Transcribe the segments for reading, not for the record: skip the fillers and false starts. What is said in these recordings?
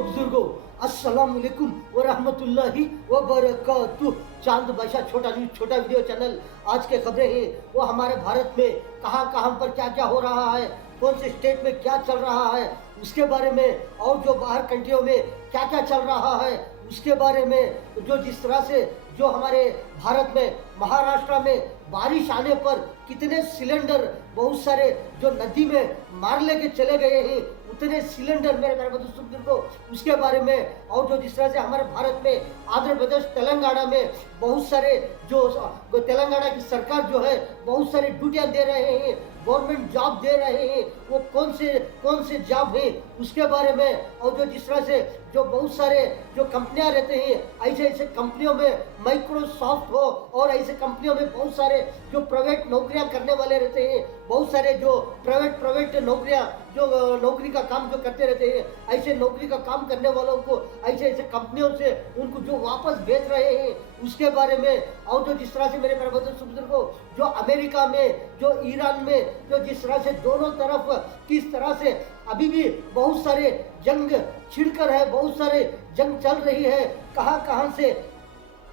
बुजुर्गों, अस्सलाम वालेकुम व रहमतुल्लाहि व बरकातुहू। चांद बादशाह छोटा न्यूज छोटा वीडियो चैनल। आज के खबरें हैं वो हमारे भारत में कहां कहां पर क्या क्या हो रहा है, कौन से स्टेट में क्या चल रहा है उसके बारे में, और जो बाहर कंट्रियों में क्या क्या चल रहा है उसके बारे में। जो जिस तरह से जो हमारे भारत में महाराष्ट्र में बारिश आने पर कितने सिलेंडर बहुत सारे जो नदी में मार लेके चले गए हैं, उतने सिलेंडर मेरे दोस्तों को उसके बारे में। और जो जिस तरह से हमारे भारत में आंध्र प्रदेश तेलंगाना में बहुत सारे जो तेलंगाना की सरकार जो है बहुत सारी ड्यूटियां दे रहे हैं, गवर्नमेंट जॉब दे रहे हैं, वो कौन से जॉब है उसके बारे में। और जो जिस तरह से जो बहुत सारे जो कंपनियां रहते हैं, ऐसे कंपनियों में माइक्रोसॉफ्ट हो और ऐसे कंपनियों में बहुत सारे जो प्राइवेट नौकरियां करने वाले रहते हैं, बहुत सारे जो प्राइवेट नौकरियां जो नौकरी का काम जो करते रहते हैं, ऐसे नौकरी का काम करने वालों को ऐसे कंपनियों से उनको जो वापस भेज रहे हैं उसके बारे में। और जो जिस तरह से मेरे बुजुर्ग को जो अमेरिका में जो ईरान में जो जिस तरह से दोनों तरफ किस तरह से अभी भी बहुत सारे जंग छिड़कर है, बहुत सारे जंग चल रही है। कहां से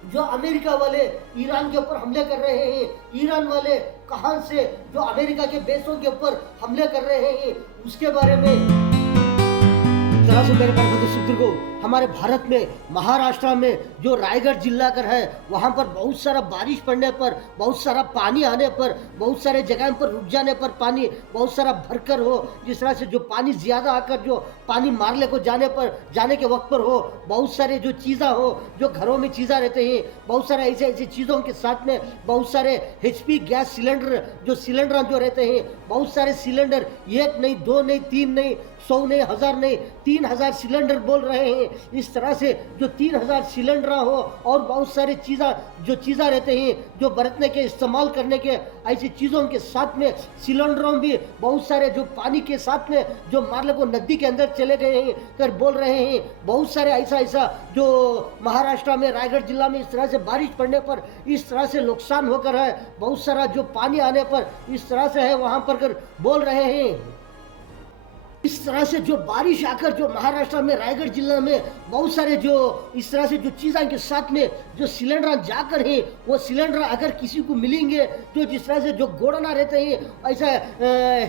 जो अमेरिका वाले ईरान के ऊपर हमले कर रहे हैं, ईरान वाले कहां से जो अमेरिका के बेसों के ऊपर हमले कर रहे हैं उसके बारे में। तरह से मेरे को हमारे भारत में महाराष्ट्र में जो रायगढ़ जिला कर है वहाँ पर बहुत सारा बारिश पड़ने पर, बहुत सारा पानी आने पर, बहुत सारे जगह पर रुक जाने पर पानी बहुत सारा भरकर हो, जिस तरह से जो पानी ज़्यादा आकर जो पानी मारने को जाने के वक्त पर हो, बहुत सारे जो चीज़ा हो जो घरों में चीज़ा रहते हैं, बहुत सारे ऐसे चीज़ों के साथ में बहुत सारे HP गैस सिलेंडर जो रहते हैं, बहुत सारे सिलेंडर, एक नहीं, दो नहीं, तीन नहीं, 100 नहीं, 1000 नहीं, 3000 सिलेंडर बोल रहे हैं। इस तरह से जो 3000 सिलेंडर हो और बहुत सारे चीज़ा रहते हैं जो बरतने के इस्तेमाल करने के ऐसी चीज़ों के साथ में सिलेंडरों भी बहुत सारे जो पानी के साथ में जो मारले को नदी के अंदर चले गए हैं कर बोल रहे हैं। बहुत सारे ऐसा जो महाराष्ट्र में रायगढ़ जिला में इस तरह से बारिश पड़ने पर इस तरह से नुकसान होकर है, बहुत सारा जो पानी आने पर इस तरह से है वहाँ पर कर बोल रहे हैं। इस तरह से जो बारिश आकर जो महाराष्ट्र में रायगढ़ जिला में बहुत सारे जो इस तरह से जो चीज़ों के साथ में जो सिलेंडर जाकर हैं, वो सिलेंडर अगर किसी को मिलेंगे जो जिस तरह से जो गोड़ना रहते हैं, ऐसा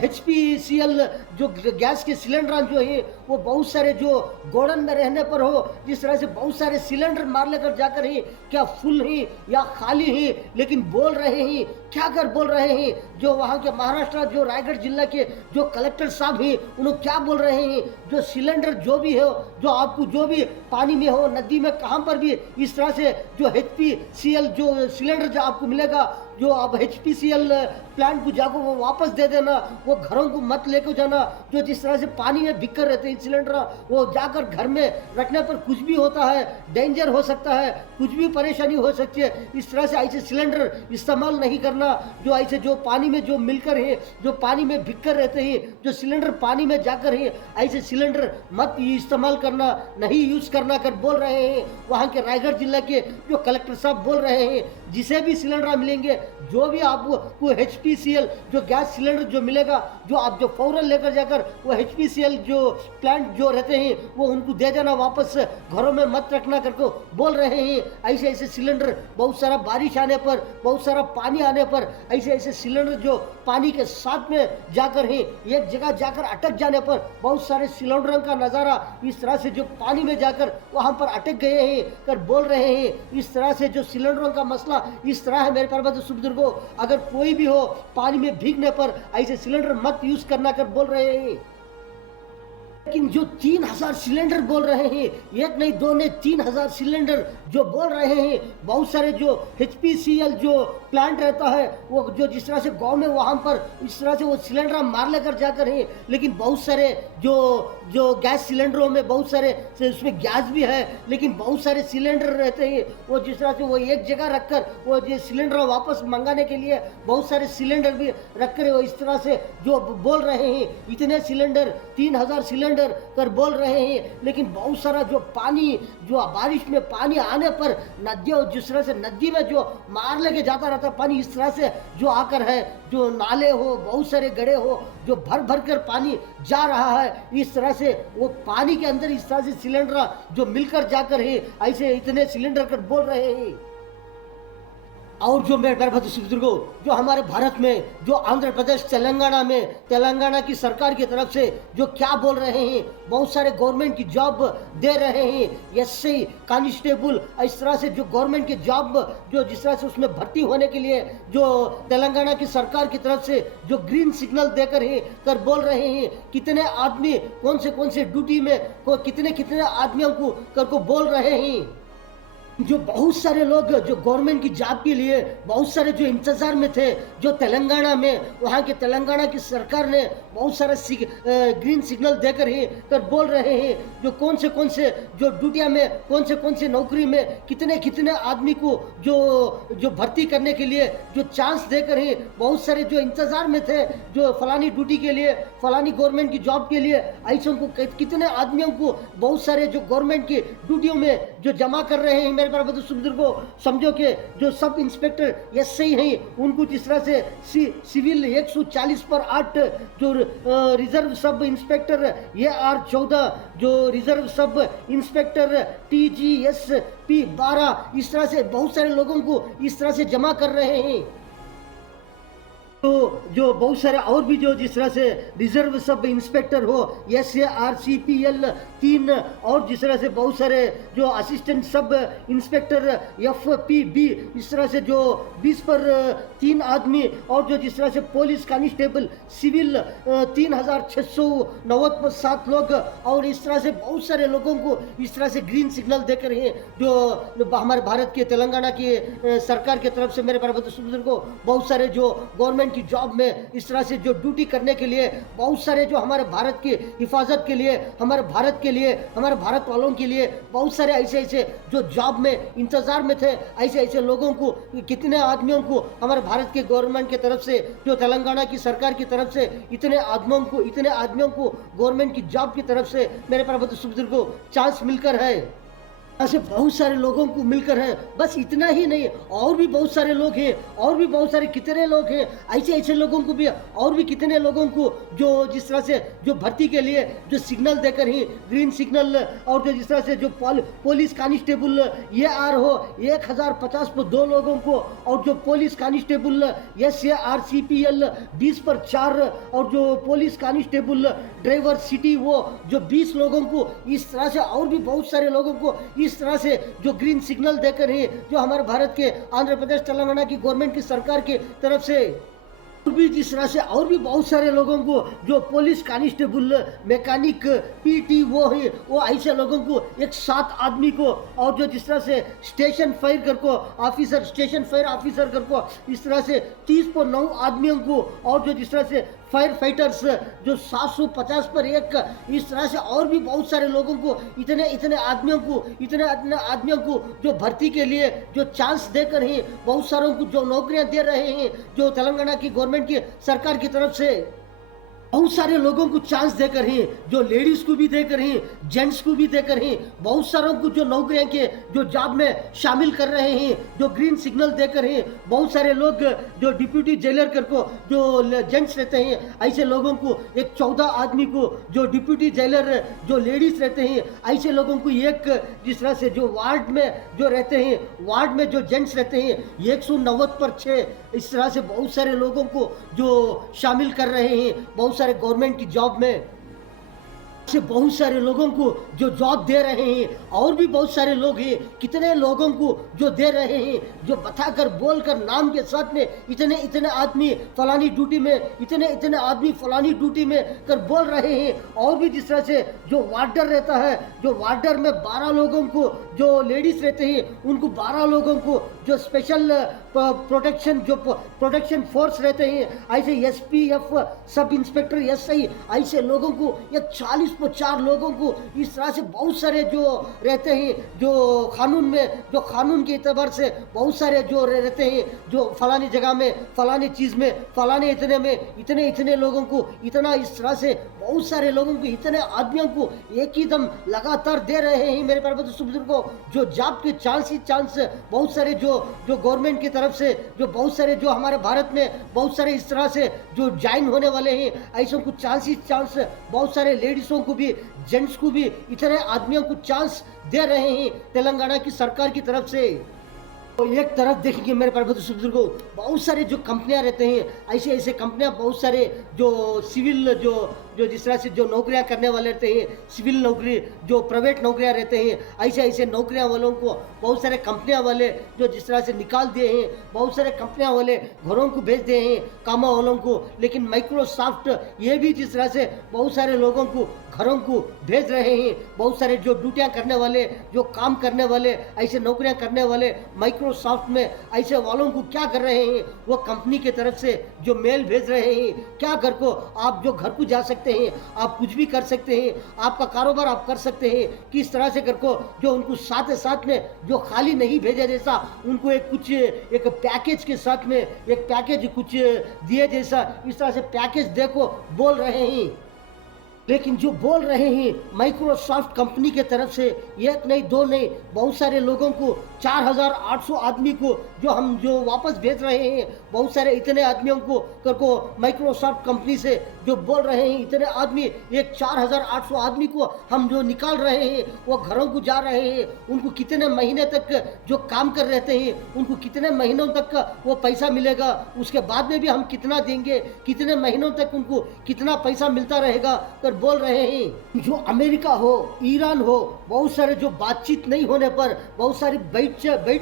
HPCL जो गैस के सिलेंडर जो है वो बहुत सारे जो गोड़न में रहने पर हो, जिस तरह से बहुत सारे सिलेंडर मार लेकर जाकर ही क्या फुल ही या खाली ही, लेकिन बोल रहे हैं क्या कर बोल रहे हैं जो वहाँ के महाराष्ट्र जो रायगढ़ जिला के जो कलेक्टर साहब हैं उन्होंने क्या बोल रहे हैं, जो सिलेंडर जो भी हो, जो आपको जो भी पानी में हो, नदी में, कहाँ पर भी इस तरह से जो HPCL जो सिलेंडर जो आपको मिलेगा, जो आप HPCL प्लांट को जाकर वो वापस दे देना, वो घरों को मत लेकर जाना। जो जिस तरह से पानी में बिखर रहते हैं सिलेंडर, वो जाकर घर में रखने पर कुछ भी होता है, डेंजर हो सकता है, कुछ भी परेशानी हो सकती है। इस तरह से ऐसे सिलेंडर इस्तेमाल नहीं करना जो ऐसे जो पानी में जो मिलकर है, जो पानी में बिखर रहते हैं, जो सिलेंडर पानी में जाकर है, ऐसे सिलेंडर मत इस्तेमाल करना, नहीं यूज़ करना कर बोल रहे हैं वहाँ के रायगढ़ जिला के जो कलेक्टर साहब बोल रहे हैं। जिसे भी सिलेंडर मिलेंगे, जो भी आपको HPCL जो गैस सिलेंडर जो मिलेगा, जो आप जो फौरन लेकर जाकर वो HPCL जो प्लांट जो रहते हैं वो उनको दे देना, वापस घरों में मत रखना करके बोल रहे हैं। ऐसे सिलेंडर बहुत सारा बारिश आने पर, बहुत सारा पानी आने पर ऐसे सिलेंडर जो पानी के साथ में जाकर है, एक जगह जाकर अटक जाने पर बहुत सारे सिलेंडरों का नज़ारा इस तरह से जो पानी में जाकर वहाँ पर अटक गए हैं कर बोल रहे हैं। इस तरह से जो सिलेंडरों का मसला इस तरह है मेरे बुजुर्गों, अगर कोई भी हो पानी में भीगने पर ऐसे सिलेंडर मत यूज करना कर बोल रहे हैं। लेकिन जो 3000 सिलेंडर बोल रहे हैं, एक नहीं, दो नहीं, 3000 सिलेंडर जो बोल रहे हैं, बहुत सारे जो HPCL जो प्लांट रहता है वो जो जिस तरह से गांव में वहाँ पर इस तरह से वो सिलेंडर मार लेकर जाकर है, लेकिन बहुत सारे जो गैस सिलेंडरों में बहुत सारे उसमें गैस भी है, लेकिन बहुत सारे सिलेंडर रहते हैं वो जिस तरह से वो एक जगह रखकर वो ये सिलेंडर वापस मंगाने के लिए बहुत सारे सिलेंडर भी रखकर वो इस तरह से जो बोल रहे हैं। इतने सिलेंडर 3000 सिलेंडर कर बोल रहे हैं। लेकिन बहुत सारा जो पानी, जो बारिश में पानी आने पर नदियों, जिस तरह से नदी में जो मार लेके जाता रहता पानी, इस तरह से जो आकर है, जो नाले हो, बहुत सारे गड्ढे हो, जो भर भर कर पानी जा रहा है, इस तरह से वो पानी के अंदर इस तरह से सिलेंडर जो मिलकर जाकर है, ऐसे इतने सिलेंडर कर बोल रहे हैं। और जो मेरे बुजुर्गों, जो हमारे भारत में, जो आंध्र प्रदेश, तेलंगाना में, तेलंगाना की सरकार की तरफ से जो क्या बोल रहे हैं, बहुत सारे गवर्नमेंट की जॉब दे रहे हैं, एसआई, कांस्टेबल, इस तरह से जो गवर्नमेंट की जॉब, जो जिस तरह से उसमें भर्ती होने के लिए जो तेलंगाना की सरकार की तरफ से जो ग्रीन सिग्नल देकर है कर बोल रहे हैं, कितने आदमी कौन से ड्यूटी में कितने कितने आदमियों को बोल रहे हैं। जो बहुत सारे लोग जो गवर्नमेंट की जॉब के लिए बहुत सारे जो इंतजार में थे, जो तेलंगाना में, वहाँ के तेलंगाना की सरकार ने बहुत सारे ग्रीन सिग्नल देकर ही कर बोल रहे हैं, जो कौन से जो ड्यूटियाँ में, कौन से नौकरी में कितने कितने आदमी को जो भर्ती करने के लिए जो चांस देकर ही बहुत सारे जो इंतजार में थे, जो फलानी ड्यूटी के लिए, फलानी गवर्नमेंट की जॉब के लिए, ऐसे को कितने आदमियों को बहुत सारे जो गवर्नमेंट की ड्यूटियों में जो जमा कर रहे हैं। मेरे को समझो कि जो सब इंस्पेक्टर एसआई हैं, उनको जिस तरह से सिविल 140 पर 8 जो रिजर्व सब इंस्पेक्टर AR 14, जो रिजर्व सब इंस्पेक्टर TGSP 12, इस तरह से बहुत सारे लोगों को इस तरह से जमा कर रहे हैं। तो जो बहुत सारे और भी जो जिस तरह से रिजर्व सब इंस्पेक्टर हो, SARCPL 3, और जिस तरह से बहुत सारे जो असिस्टेंट सब इंस्पेक्टर FPB, इस तरह से जो 20 पर 3 आदमी, और जो जिस तरह से पुलिस कांस्टेबल सिविल 3690 पर 7 लोग, और इस तरह से बहुत सारे लोगों को इस तरह से ग्रीन सिग्नल देकर है जो हमारे भारत के तेलंगाना की सरकार की तरफ से। मेरे बुजुर्गों को बहुत सारे जो गवर्नमेंट की जॉब में इस तरह से जो ड्यूटी करने के लिए, बहुत सारे जो हमारे भारत की हिफाजत के लिए, हमारे भारत के लिए, हमारे भारत वालों के लिए बहुत सारे ऐसे जो जॉब में इंतजार में थे, ऐसे लोगों को, कितने आदमियों को हमारे भारत के गवर्नमेंट की तरफ से, जो तेलंगाना की सरकार की तरफ से इतने आदमियों को गवर्नमेंट की जॉब की तरफ से मेरे बुजुर्गों चांस मिलकर है। ऐसे बहुत सारे लोगों को मिलकर है। बस इतना ही नहीं, और भी बहुत सारे लोग हैं, और भी बहुत सारे कितने लोग हैं, ऐसे लोगों को भी, और भी कितने लोगों को जो जिस तरह से जो भर्ती के लिए जो सिग्नल देकर ही ग्रीन सिग्नल, और जो जिस तरह से जो पुलिस कांस्टेबल AR हो 1050 पर 2 लोगों को, और जो पुलिस कांस्टेबल SARCPL 20 पर 4, और जो पुलिस कांस्टेबल ड्राइवर सिटी वो जो 20 लोगों को, इस तरह से और भी बहुत सारे लोगों को इस तरह से जो ग्रीन सिग्नल देकर है, जो हमारे भारत के आंध्र प्रदेश तेलंगाना की गवर्नमेंट की सरकार की तरफ से, और भी जिस तरह से और भी बहुत सारे लोगों को जो पुलिस कांस्टेबल, मैकेनिक, PT वो है, वो ऐसे लोगों को एक 7 आदमी को, और जो जिस तरह से स्टेशन फायर ऑफिसर कर को इस तरह से 30 पर 9 आदमियों को, और जो जिस तरह से फायर फाइटर्स जो 750 पर 1, इस तरह से और भी बहुत सारे लोगों को, इतने आदमियों को जो भर्ती के लिए जो चांस देकर ही बहुत सारों को जो नौकरियां दे रहे हैं, जो तेलंगाना की गवर्नमेंट की सरकार की तरफ से बहुत सारे लोगों को चांस देकर ही, जो लेडीज को भी देकर ही, जेंट्स को भी देकर ही, बहुत सारों को जो नौकरियां के जो जॉब में शामिल कर रहे हैं, जो ग्रीन सिग्नल देकर ही, बहुत सारे लोग जो डिप्यूटी जेलर कर को जो जेंट्स रहते हैं, ऐसे लोगों को एक 14 आदमी को जो डिप्यूटी जेलर जो लेडीज रहते हैं, ऐसे लोगों को एक, जिस तरह से जो वार्ड में जो रहते हैं, वार्ड में जो जेंट्स रहते हैं 190 पर 6, इस तरह से बहुत सारे लोगों को जो शामिल कर रहे हैं बहुत सारे गवर्नमेंट की जॉब में। से बहुत सारे लोगों को जो जॉब दे रहे हैं, और भी बहुत सारे लोग हैं, कितने लोगों को जो दे रहे हैं, जो बताकर बोलकर नाम के साथ में इतने आदमी फलानी ड्यूटी में, इतने आदमी फलानी ड्यूटी में कर बोल रहे हैं। और भी जिस तरह से जो वार्डर रहता है, जो वार्डर में 12 लोगों को जो लेडीज रहते हैं, उनको 12 लोगों को जो स्पेशल प्रोटेक्शन फोर्स रहते हैं, ऐसे SPF सब इंस्पेक्टर SI, ऐसे लोगों को या 40 पर 4 लोगों को, इस तरह से बहुत सारे जो रहते हैं, जो कानून में, जो कानून के एतबार से बहुत सारे जो रहते हैं, जो फलानी जगह में, फलानी चीज़ में, फलाने इतने में, इतने लोगों को, इतना इस तरह से बहुत सारे लोगों को, इतने आदमियों को एक ही दम लगातार दे रहे हैं मेरे प्यारे बुजुर्गों, जो जॉब के चांस ही चांस, बहुत सारे जो जो गवर्नमेंट की तरफ से, जो बहुत सारे जो हमारे भारत में बहुत सारे इस तरह से जो ज्वाइन होने वाले हैं, ऐसों को चांस ही चांस, बहुत सारे लेडीज़ों को भी, जेंट्स को भी, इतने आदमियों को चांस दे रहे हैं तेलंगाना की सरकार की तरफ से। तो एक तरफ देखेंगे मेरे प्यारे बुजुर्गों, बहुत सारे जो कंपनियां रहते हैं, ऐसे ऐसे कंपनियां, बहुत सारे जो सिविल जो जो जिस तरह से जो नौकरियां करने वाले रहते हैं, सिविल नौकरी, जो प्राइवेट नौकरियां रहते हैं, ऐसे ऐसे नौकरियां वालों को बहुत सारे कंपनियां वाले जो जिस तरह से निकाल दिए हैं, बहुत सारे कंपनियां वाले घरों को भेज दिए हैं काम वालों को। लेकिन माइक्रोसॉफ्ट ये भी जिस तरह से बहुत सारे लोगों को घरों को भेज रहे हैं, बहुत सारे जो ड्यूटियां करने वाले, जो काम करने वाले, ऐसे नौकरियां करने वाले माइक्रोसॉफ्ट में, ऐसे वालों को क्या कर रहे हैं, वो कंपनी की तरफ से जो मेल भेज रहे हैं, क्या घर को आप जो घर को जा सकते हैं, आप कुछ भी कर सकते हैं, आपका कारोबार आप कर सकते हैं, किस तरह से घर को जो उनको साथ साथ में जो खाली नहीं भेजा जैसा, उनको एक कुछ एक पैकेज के साथ में एक पैकेज कुछ दिए जैसा, इस तरह से पैकेज देखो बोल रहे हैं। लेकिन जो बोल रहे हैं माइक्रोसॉफ्ट कंपनी के तरफ से, एक नहीं दो नहीं, बहुत सारे लोगों को 4800 आदमी को जो वापस भेज रहे हैं, बहुत सारे इतने आदमियों को माइक्रोसॉफ्ट कंपनी से जो बोल रहे हैं, इतने आदमी, एक 4800 आदमी को हम जो निकाल रहे हैं, वो घरों को जा रहे हैं, उनको कितने महीने तक जो काम कर रहते हैं, उनको कितने महीनों तक वो पैसा मिलेगा, उसके बाद में भी हम कितना देंगे, कितने महीनों तक उनको कितना पैसा मिलता रहेगा कर बोल रहे हैं। जो अमेरिका हो, ईरान हो, बहुत सारे जो बातचीत नहीं होने पर, बहुत सारी बैठ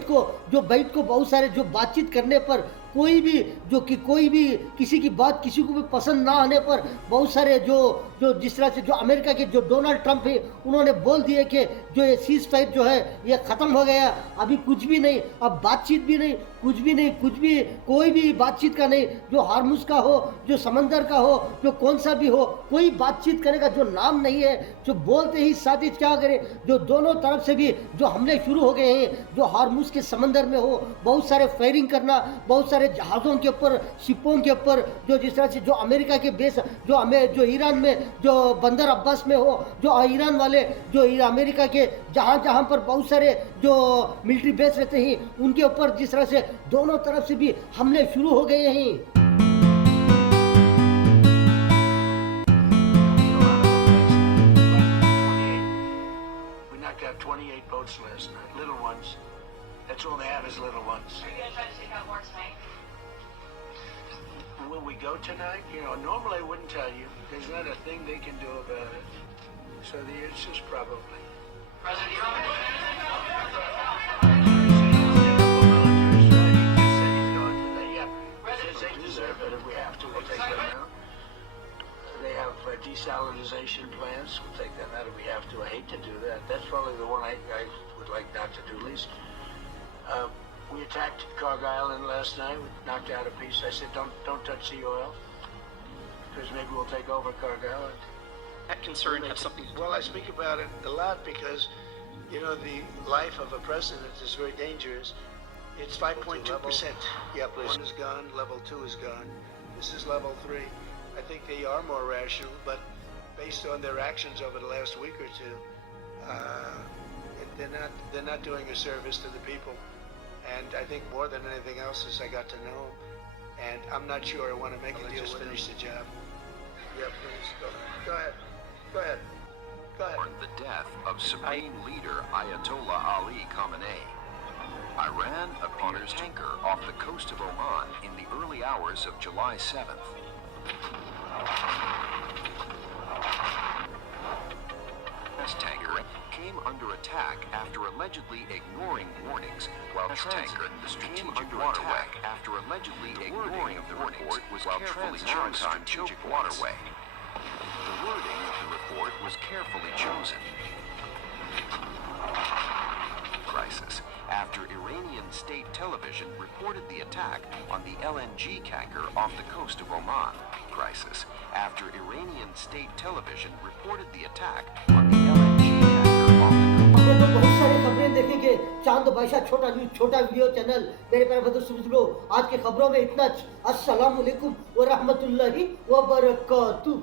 को बहुत सारे जो बातचीत करने पर, कोई भी किसी की बात किसी को भी पसंद ना आने पर, बहुत सारे जो जिस तरह से जो अमेरिका के जो डोनाल्ड ट्रंप है, उन्होंने बोल दिए कि जो ये सीज फायर जो है ये ख़त्म हो गया, अभी कुछ भी नहीं, अब बातचीत भी नहीं, कुछ भी कोई भी बातचीत का नहीं, जो हार्मुज का हो, जो समंदर का हो, जो कौन सा भी हो, कोई बातचीत करने का जो नाम नहीं है। जो बोलते ही साथ ही क्या करें, जो दोनों तरफ से भी जो हमले शुरू हो गए हैं, जो हार्मुज के समंदर में हो, बहुत सारे फायरिंग करना, बहुत सारे जहाज़ों के ऊपर, शिपों के ऊपर, जो जिस तरह से जो अमेरिका के बेस जो ईरान में जो बंदर अब्बास में हो, जो ईरान वाले जो अमेरिका के जहाँ पर बहुत सारे जो मिलिट्री बेस रहते हैं, उनके ऊपर जिस तरह से दोनों तरफ से भी हमले शुरू हो गए हैं। Got 28 boats last night, little ones. That's all they have is little ones. Are you gonna try to take out more tonight? Will we go tonight? You know, normally I wouldn't tell you. There's not a thing they can do about it. So the answer is probably. President Trump? They deserve it if we have to. We'll take them out. They have desalinization plants. We'll take them out if we have to. I hate to do that. That's probably the one I would like not to do least. We attacked Cargill Island last night. We knocked out a piece. I said, don't touch the oil, because maybe we'll take over Cargill. That concern have something to do Well, I speak about it a lot because, you know, the life of a president is very dangerous. It's 5.2%. Yeah, please. 1 is gone. Level 2 is gone. This is level 3. I think they are more rational, but based on their actions over the last week or two, they're not doing a service to the people. And I think more than anything else is I got to know them, and I'm not sure I want to make a deal just finish the job. Yeah, please go ahead. The death of Supreme Leader Ayatollah Ali Khamenei. Iran appears tanker off the coast of Oman in the early hours of July 7th. This tanker came under attack after allegedly ignoring warnings while transiting the strategic waterway. After allegedly ignoring the report was carefully chosen strategic waterway. The wording of the report was carefully chosen. Crisis after Iranian state television reported the attack on the LNG tanker off the coast of Oman. Crisis after Iranian state television reported the attack on the LNG tanker off the coast. तो बहुत सारी खबरें देखेंगे चांद बादशाह छोटा news छोटा video channel. मेरे प्यारे बुजुर्गों, आज की खबरों में इतना। अस्सलाम वालेकुम व रहमतुल्लाहि व बरकातुहू।